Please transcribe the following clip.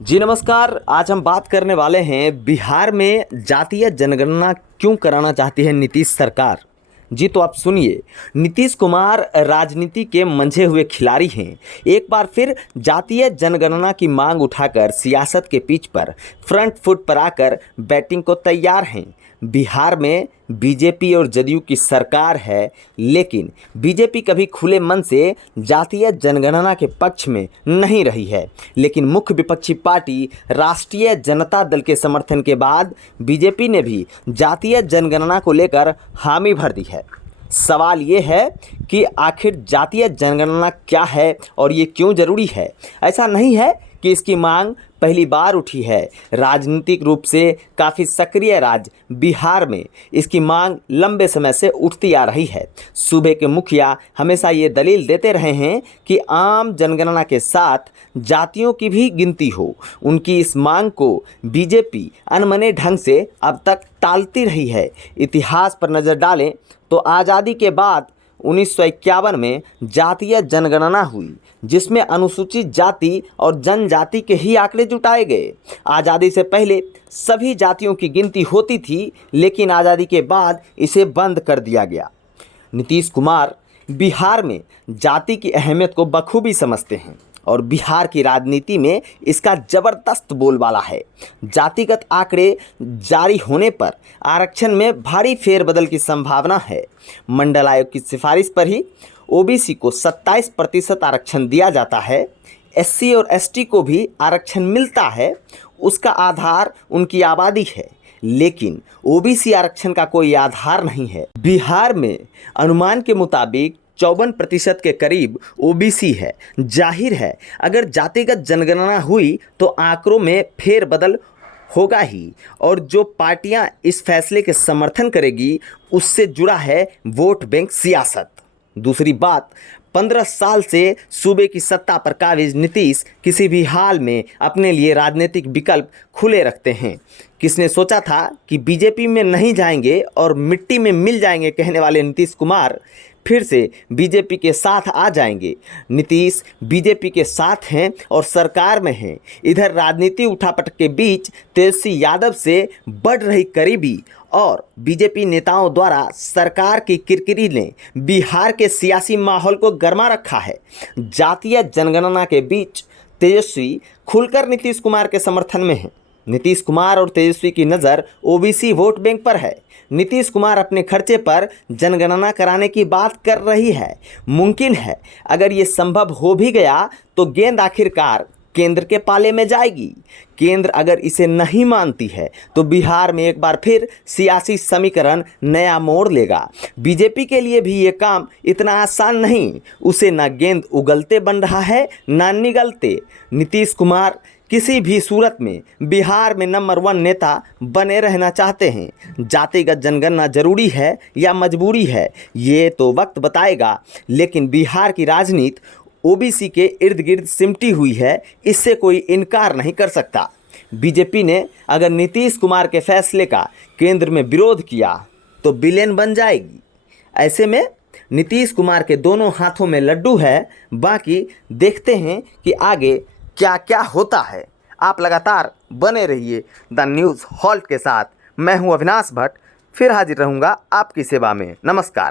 जी नमस्कार। आज हम बात करने वाले हैं बिहार में जातीय जनगणना क्यों कराना चाहती है नीतीश सरकार। जी तो आप सुनिए, नीतीश कुमार राजनीति के मंझे हुए खिलाड़ी हैं। एक बार फिर जातीय जनगणना की मांग उठाकर सियासत के पिच पर फ्रंट फुट पर आकर बैटिंग को तैयार हैं। बिहार में बीजेपी और जदयू की सरकार है, लेकिन बीजेपी कभी खुले मन से जातीय जनगणना के पक्ष में नहीं रही है। लेकिन मुख्य विपक्षी पार्टी राष्ट्रीय जनता दल के समर्थन के बाद बीजेपी ने भी जातीय जनगणना को लेकर हामी भर दी है। सवाल ये है कि आखिर जातीय जनगणना क्या है और ये क्यों ज़रूरी है। ऐसा नहीं है कि इसकी मांग पहली बार उठी है। राजनीतिक रूप से काफ़ी सक्रिय राज्य बिहार में इसकी मांग लंबे समय से उठती आ रही है। सूबे के मुखिया हमेशा ये दलील देते रहे हैं कि आम जनगणना के साथ जातियों की भी गिनती हो। उनकी इस मांग को बीजेपी अनमने ढंग से अब तक टालती रही है। इतिहास पर नज़र डालें तो आज़ादी के बाद 1951 में जातीय जनगणना हुई, जिसमें अनुसूचित जाति और जनजाति के ही आंकड़े जुटाए गए। आज़ादी से पहले सभी जातियों की गिनती होती थी, लेकिन आज़ादी के बाद इसे बंद कर दिया गया। नीतीश कुमार बिहार में जाति की अहमियत को बखूबी समझते हैं और बिहार की राजनीति में इसका ज़बरदस्त बोलबाला है। जातिगत आंकड़े जारी होने पर आरक्षण में भारी फेरबदल की संभावना है। मंडल आयोग की सिफारिश पर ही ओबीसी को 27% आरक्षण दिया जाता है। एससी और एसटी को भी आरक्षण मिलता है। उसका आधार उनकी आबादी है, लेकिन ओबीसी आरक्षण का कोई आधार नहीं है। बिहार में अनुमान के मुताबिक 54% के करीब ओबीसी है। जाहिर है, अगर जातिगत जनगणना हुई तो आंकड़ों में फेरबदल होगा ही, और जो पार्टियां इस फैसले के समर्थन करेगी उससे जुड़ा है वोट बैंक सियासत। दूसरी बात, 15 साल से सूबे की सत्ता पर काबिज नीतीश किसी भी हाल में अपने लिए राजनीतिक विकल्प खुले रखते हैं। किसने सोचा था कि बीजेपी में नहीं जाएंगे और मिट्टी में मिल जाएंगे कहने वाले नीतीश कुमार फिर से बीजेपी के साथ आ जाएंगे। नीतीश बीजेपी के साथ हैं और सरकार में हैं। इधर राजनीति उठापटक के बीच तेजस्वी यादव से बढ़ रही करीबी और बीजेपी नेताओं द्वारा सरकार की किरकिरी ने बिहार के सियासी माहौल को गरमा रखा है। जातीय जनगणना के बीच तेजस्वी खुलकर नीतीश कुमार के समर्थन में हैं। नीतीश कुमार और तेजस्वी की नज़र ओबीसी वोट बैंक पर है। नीतीश कुमार अपने खर्चे पर जनगणना कराने की बात कर रही है। मुमकिन है अगर ये संभव हो भी गया तो गेंद आखिरकार केंद्र के पाले में जाएगी। केंद्र अगर इसे नहीं मानती है तो बिहार में एक बार फिर सियासी समीकरण नया मोड़ लेगा। बीजेपी के लिए भी ये काम इतना आसान नहीं। उसे ना गेंद उगलते बन रहा है ना निगलते। नीतीश कुमार किसी भी सूरत में बिहार में नंबर 1 नेता बने रहना चाहते हैं। जातिगत जनगणना जरूरी है या मजबूरी है, ये तो वक्त बताएगा। लेकिन बिहार की राजनीति ओबीसी के इर्द गिर्द सिमटी हुई है, इससे कोई इनकार नहीं कर सकता। बीजेपी ने अगर नीतीश कुमार के फैसले का केंद्र में विरोध किया तो विलेन बन जाएगी। ऐसे में नीतीश कुमार के दोनों हाथों में लड्डू है। बाकी देखते हैं कि आगे क्या क्या होता है। आप लगातार बने रहिए द न्यूज़ हॉल्ट के साथ। मैं हूं अविनाश भट्ट, फिर हाजिर रहूंगा आपकी सेवा में। नमस्कार।